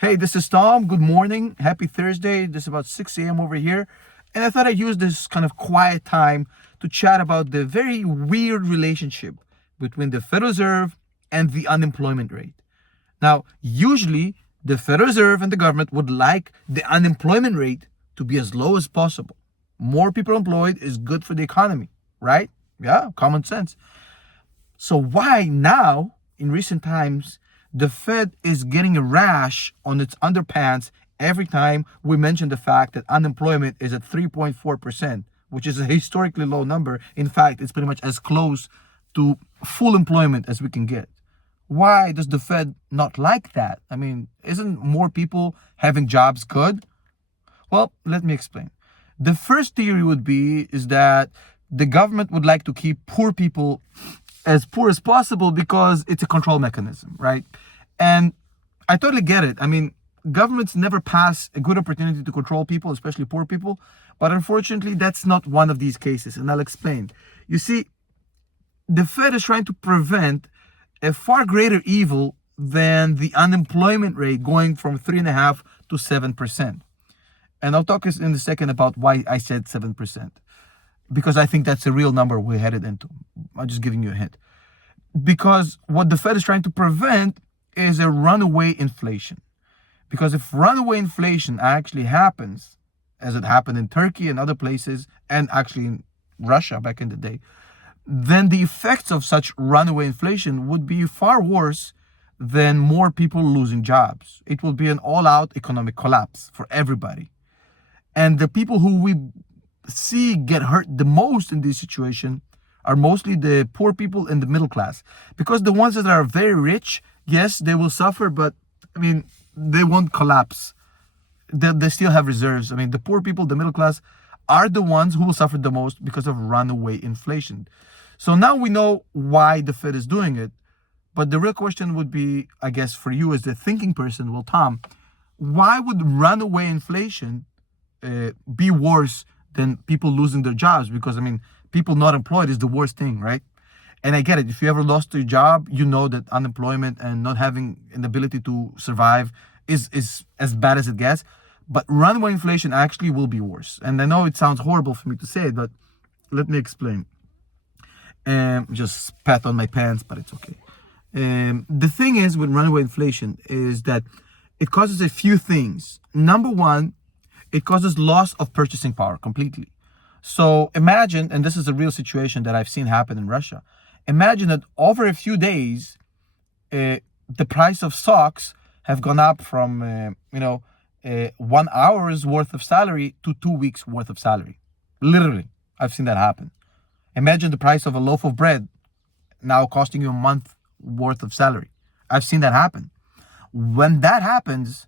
Hey, this is Tom. Good morning. Happy Thursday. This is about 6 a.m. over here. And I thought I'd use this kind of quiet time to chat about the very weird relationship between the Federal Reserve and the unemployment rate. Now, usually the Federal Reserve and the government would like the unemployment rate to be as low as possible. More people employed is good for the economy, right? Yeah, common sense. So why now, in recent times, the Fed is getting a rash on its underpants every time we mention the fact that unemployment is at 3.4%, which is a historically low number. In fact, it's pretty much as close to full employment as we can get. Why does the Fed not like that? I mean, isn't more people having jobs good? Well, let me explain. The first theory would be is that the government would like to keep poor people as poor as possible because it's a control mechanism, right? And I totally get it. I mean, governments never pass a good opportunity to control people, especially poor people. But unfortunately, that's not one of these cases. And I'll explain. You see, the Fed is trying to prevent a far greater evil than the unemployment rate going from 3.5 to 7%. And I'll talk in a second about why I said 7%, because I think that's a real number we're headed into. I'm just giving you a hint. Because what the Fed is trying to prevent is a runaway inflation. Because if runaway inflation actually happens, as it happened in Turkey and other places, and actually in Russia back in the day, then the effects of such runaway inflation would be far worse than more people losing jobs. It will be an all-out economic collapse for everybody. And the people who we see get hurt the most in this situation are mostly the poor people and the middle class. Because the ones that are very rich, yes, they will suffer, but I mean, they won't collapse. They still have reserves. I mean, the poor people, the middle class, are the ones who will suffer the most because of runaway inflation. So now we know why the Fed is doing it. But the real question would be, I guess, for you as the thinking person, well, Tom, why would runaway inflation be worse than people losing their jobs? Because, I mean, people not employed is the worst thing, right? And I get it. If you ever lost your job, you know that unemployment and not having an ability to survive is as bad as it gets. But runaway inflation actually will be worse. And I know it sounds horrible for me to say it, but let me explain. Just pat on my pants, but it's okay. The thing is with runaway inflation is that it causes a few things. Number one, it causes loss of purchasing power completely. So imagine, and this is a real situation that I've seen happen in Russia. Imagine that over a few days, the price of stocks have gone up from 1 hour's worth of salary to 2 weeks worth of salary. Literally, I've seen that happen. Imagine the price of a loaf of bread now costing you a month worth of salary. I've seen that happen. When that happens,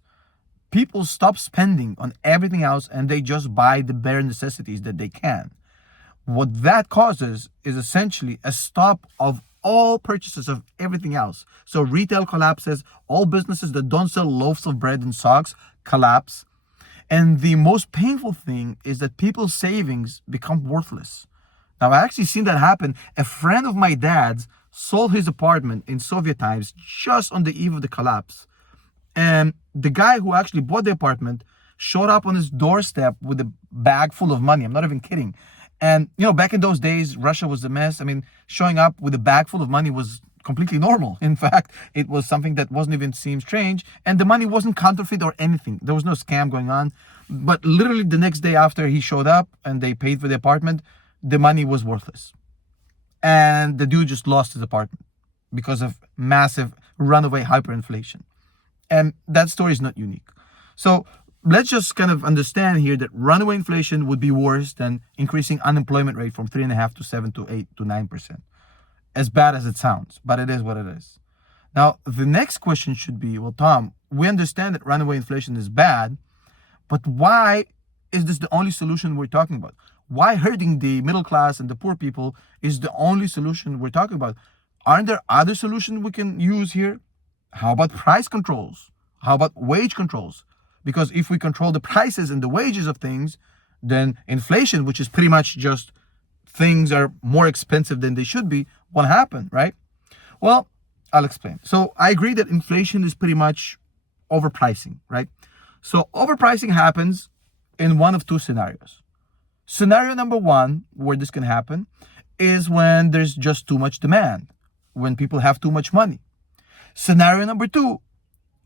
people stop spending on everything else and they just buy the bare necessities that they can. What that causes is essentially a stop of all purchases of everything else. So retail collapses, all businesses that don't sell loaves of bread and socks collapse. And the most painful thing is that people's savings become worthless. Now, I actually seen that happen. A friend of my dad's sold his apartment in Soviet times just on the eve of the collapse. And the guy who actually bought the apartment showed up on his doorstep with a bag full of money. I'm not even kidding. And, back in those days, Russia was a mess. I mean, showing up with a bag full of money was completely normal. In fact, it was something that wasn't even seem strange. And the money wasn't counterfeit or anything. There was no scam going on. But literally the next day after he showed up and they paid for the apartment, the money was worthless. And the dude just lost his apartment because of massive runaway hyperinflation. And that story is not unique. So let's just kind of understand here that runaway inflation would be worse than increasing unemployment rate from 3.5 to 7 to 8 to 9%. As bad as it sounds, but it is what it is. Now, the next question should be, well, Tom, we understand that runaway inflation is bad, but why is this the only solution we're talking about? Why hurting the middle class and the poor people is the only solution we're talking about? Aren't there other solutions we can use here? How about price controls? How about wage controls? Because if we control the prices and the wages of things, then inflation, which is pretty much just things are more expensive than they should be, won't happen, right? Well, I'll explain. So I agree that inflation is pretty much overpricing, right? So overpricing happens in one of two scenarios. Scenario number one, where this can happen, is when there's just too much demand, when people have too much money. Scenario number two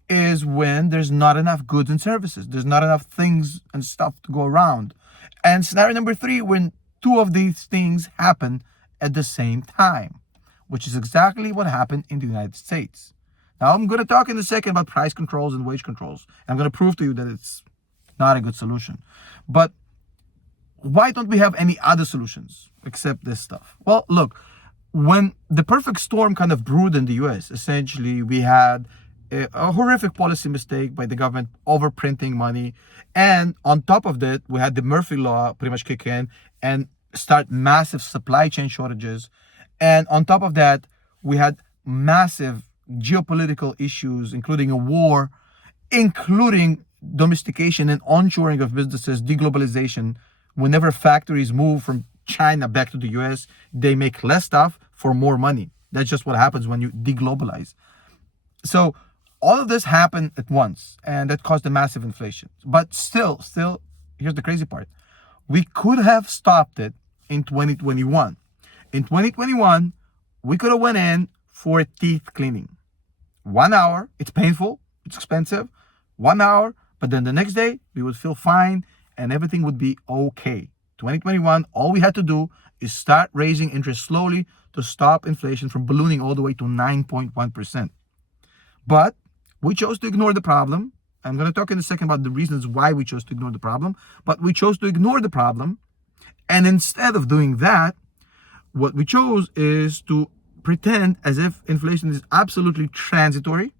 is when there's not enough goods and services. There's not enough things and stuff to go around. And scenario number three, when two of these things happen at the same time, which is exactly what happened in the United States. Now, I'm going to talk in a second about price controls and wage controls. I'm going to prove to you that it's not a good solution. But why don't we have any other solutions except this stuff? Well, look, when the perfect storm kind of brewed in the US, essentially we had a horrific policy mistake by the government overprinting money. And on top of that, we had the Murphy Law pretty much kick in and start massive supply chain shortages. And on top of that, we had massive geopolitical issues, including a war, including domestication and onshoring of businesses, deglobalization. Whenever factories move from China back to the US, they make less stuff for more money. That's just what happens when you deglobalize. So all of this happened at once, and that caused a massive inflation. But still, here's the crazy part. We could have stopped it in 2021. In 2021, we could have went in for teeth cleaning. 1 hour, it's painful, it's expensive, 1 hour, but then the next day, we would feel fine and everything would be okay. 2021, all we had to do is start raising interest slowly to stop inflation from ballooning all the way to 9.1%. But we chose to ignore the problem. I'm going to talk in a second about the reasons why we chose to ignore the problem, but we chose to ignore the problem. And instead of doing that, what we chose is to pretend as if inflation is absolutely transitory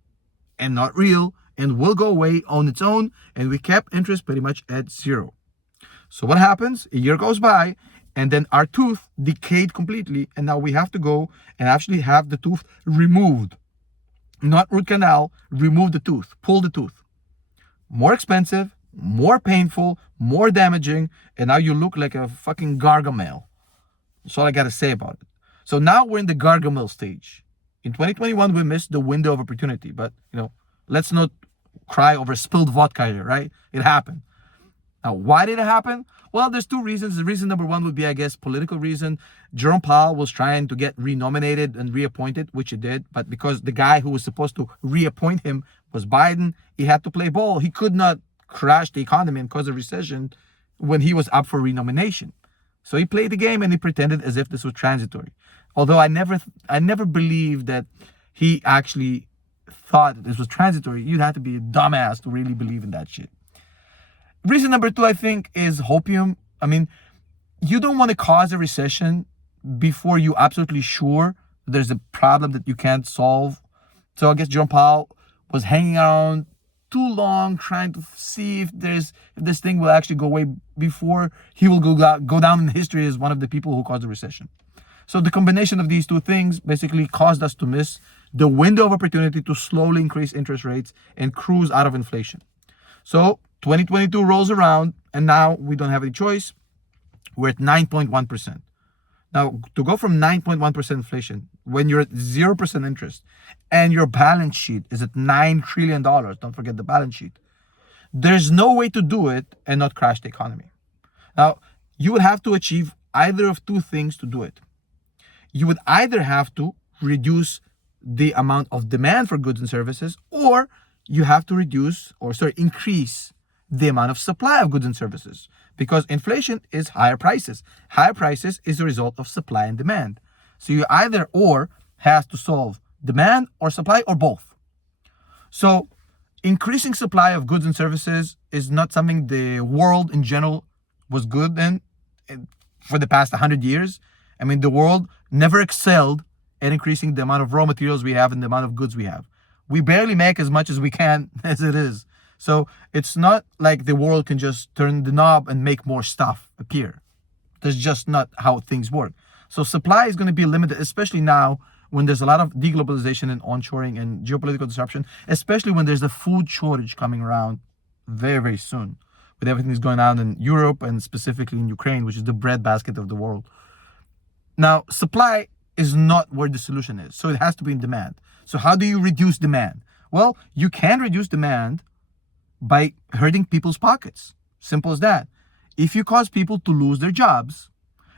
and not real and will go away on its own, and we kept interest pretty much at zero. So what happens? A year goes by, and then our tooth decayed completely, and now we have to go and actually have the tooth removed. Not root canal, remove the tooth, pull the tooth. More expensive, more painful, more damaging, and now you look like a fucking Gargamel. That's all I gotta say about it. So now we're in the Gargamel stage. In 2021, we missed the window of opportunity, but let's not cry over spilled vodka here, right? It happened. Now, why did it happen? Well, there's two reasons. The reason number one would be, I guess, political reason. Jerome Powell was trying to get renominated and reappointed, which he did. But because the guy who was supposed to reappoint him was Biden, he had to play ball. He could not crash the economy and cause a recession when he was up for renomination. So he played the game and he pretended as if this was transitory. Although I never believed that he actually thought this was transitory. You'd have to be a dumbass to really believe in that shit. Reason number two, I think, is hopium. I mean, you don't want to cause a recession before you're absolutely sure there's a problem that you can't solve. So I guess Jerome Powell was hanging around too long trying to see if this thing will actually go away before he will go down in history as one of the people who caused the recession. So the combination of these two things basically caused us to miss the window of opportunity to slowly increase interest rates and cruise out of inflation. So 2022 rolls around, and now we don't have any choice. We're at 9.1%. Now, to go from 9.1% inflation, when you're at 0% interest, and your balance sheet is at $9 trillion, don't forget the balance sheet, there's no way to do it and not crash the economy. Now, you would have to achieve either of two things to do it. You would either have to reduce the amount of demand for goods and services, or you have to increase the amount of supply of goods and services, because inflation is higher prices. Higher prices is a result of supply and demand. So you either or has to solve demand or supply or both. So increasing supply of goods and services is not something the world in general was good in for the past 100 years. I mean, the world never excelled at increasing the amount of raw materials we have and the amount of goods we have. We barely make as much as we can as it is. So it's not like the world can just turn the knob and make more stuff appear. That's just not how things work. So supply is going to be limited, especially now when there's a lot of deglobalization and onshoring and geopolitical disruption, especially when there's a food shortage coming around very, very soon with everything that's going on in Europe and specifically in Ukraine, which is the breadbasket of the world. Now, supply is not where the solution is. So it has to be in demand. So how do you reduce demand? Well, you can reduce demand by hurting people's pockets. Simple as that. If you cause people to lose their jobs,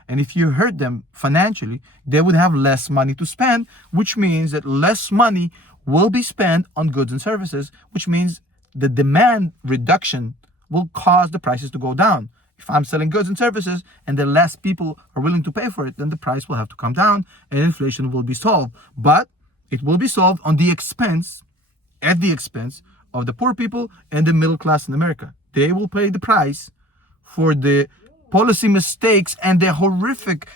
and if you hurt them financially, they would have less money to spend, which means that less money will be spent on goods and services, which means the demand reduction will cause the prices to go down. If I'm selling goods and services and the less people are willing to pay for it, then the price will have to come down and inflation will be solved. But it will be solved at the expense of the poor people and the middle class in America. They will pay the price for the policy mistakes and the horrific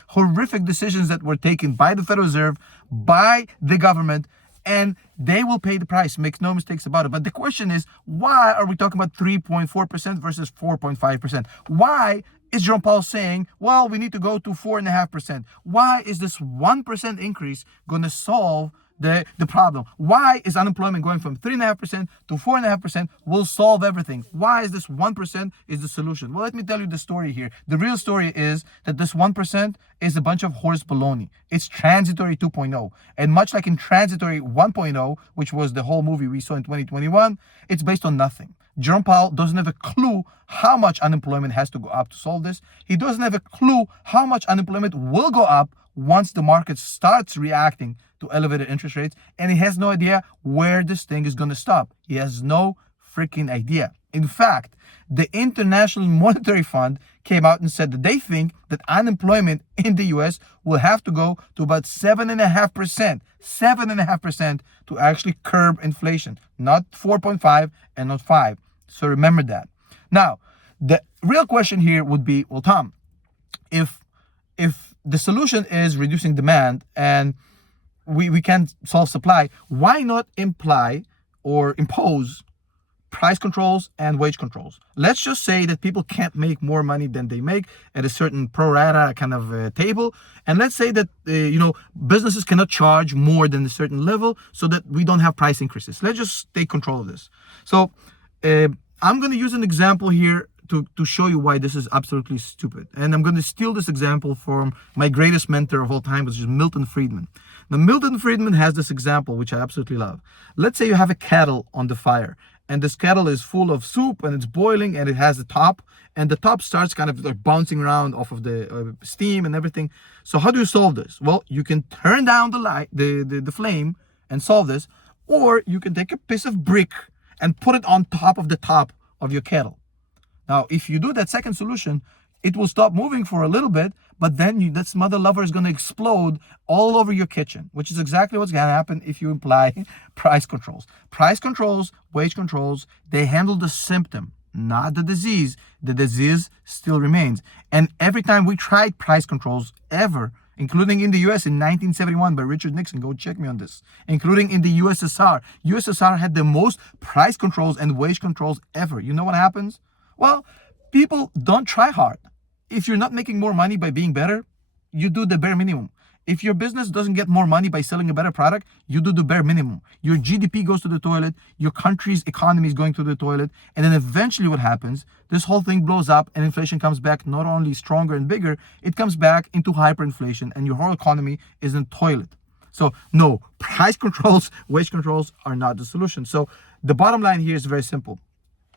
decisions that were taken by the Federal Reserve, by the government, and they will pay the price. Make no mistakes about it. But the question is, why are we talking about 3.4% versus 4.5%? Why is Jerome Powell saying, well, we need to go to 4.5%? Why is this 1% increase going to solve the problem? Why is unemployment going from 3.5% to 4.5% will solve everything? Why is this 1% is the solution? Well, let me tell you the story here. The real story is that this 1% is a bunch of horse baloney. It's transitory 2.0. And much like in transitory 1.0, which was the whole movie we saw in 2021, it's based on nothing. Jerome Powell doesn't have a clue how much unemployment has to go up to solve this. He doesn't have a clue how much unemployment will go up once the market starts reacting to elevated interest rates, and he has no idea where this thing is going to stop. He has no freaking idea. In fact, the International Monetary Fund came out and said that they think that unemployment in the US will have to go to about 7.5% to actually curb inflation, not 4.5 and not 5. So remember that. Now, the real question here would be, well, Tom, if the solution is reducing demand and we can't solve supply, why not imply or impose price controls and wage controls? Let's just say that people can't make more money than they make at a certain pro rata kind of table. And let's say that, businesses cannot charge more than a certain level so that we don't have price increases. Let's just take control of this. So I'm going to use an example here to show you why this is absolutely stupid. And I'm going to steal this example from my greatest mentor of all time, which is Milton Friedman. Now, Milton Friedman has this example, which I absolutely love. Let's say you have a kettle on the fire, and this kettle is full of soup, and it's boiling, and it has a top, and the top starts kind of like bouncing around off of the steam and everything. So how do you solve this? Well, you can turn down the flame and solve this, or you can take a piece of brick and put it on top of your kettle. Now, if you do that second solution, it will stop moving for a little bit, but then that mother lover is going to explode all over your kitchen, which is exactly what's going to happen if you imply price controls. Price controls, wage controls, they handle the symptom, not the disease. The disease still remains. And every time we tried price controls ever, including in the US in 1971 by Richard Nixon, go check me on this, including in the USSR. USSR had the most price controls and wage controls ever. You know what happens? Well, people don't try hard. If you're not making more money by being better, you do the bare minimum. If your business doesn't get more money by selling a better product, you do the bare minimum. Your GDP goes to the toilet, your country's economy is going to the toilet, and then eventually what happens, this whole thing blows up and inflation comes back not only stronger and bigger, it comes back into hyperinflation and your whole economy is in the toilet. So no, price controls, wage controls are not the solution. So the bottom line here is very simple.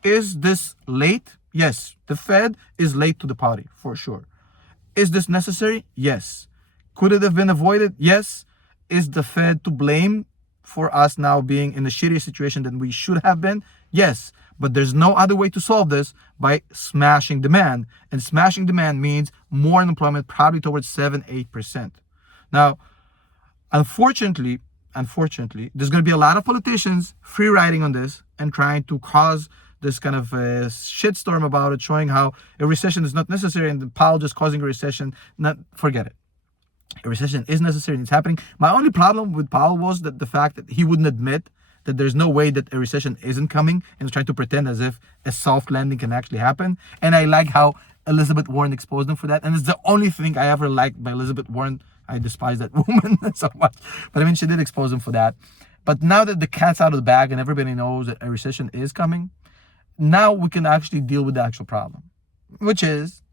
Is this late? Yes, the Fed is late to the party, for sure. Is this necessary? Yes. Could it have been avoided? Yes. Is the Fed to blame for us now being in a shittier situation than we should have been? Yes. But there's no other way to solve this by smashing demand. And smashing demand means more unemployment, probably towards 7-8%. Now, unfortunately, there's going to be a lot of politicians free riding on this and trying to cause this kind of shitstorm about it, showing how a recession is not necessary and Powell just causing a recession. Forget it. A recession is necessary and it's happening. My only problem with Powell was that the fact that he wouldn't admit that there's no way that a recession isn't coming and trying to pretend as if a soft landing can actually happen. And I like how Elizabeth Warren exposed him for that. And it's the only thing I ever liked by Elizabeth Warren. I despise that woman so much. But I mean, she did expose him for that. But now that the cat's out of the bag and everybody knows that a recession is coming, now we can actually deal with the actual problem, which is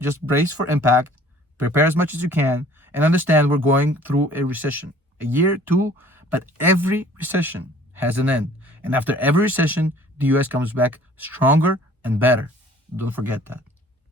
just brace for impact, prepare as much as you can, and understand we're going through a recession. A year, two, but every recession has an end. And after every recession, the US comes back stronger and better. Don't forget that.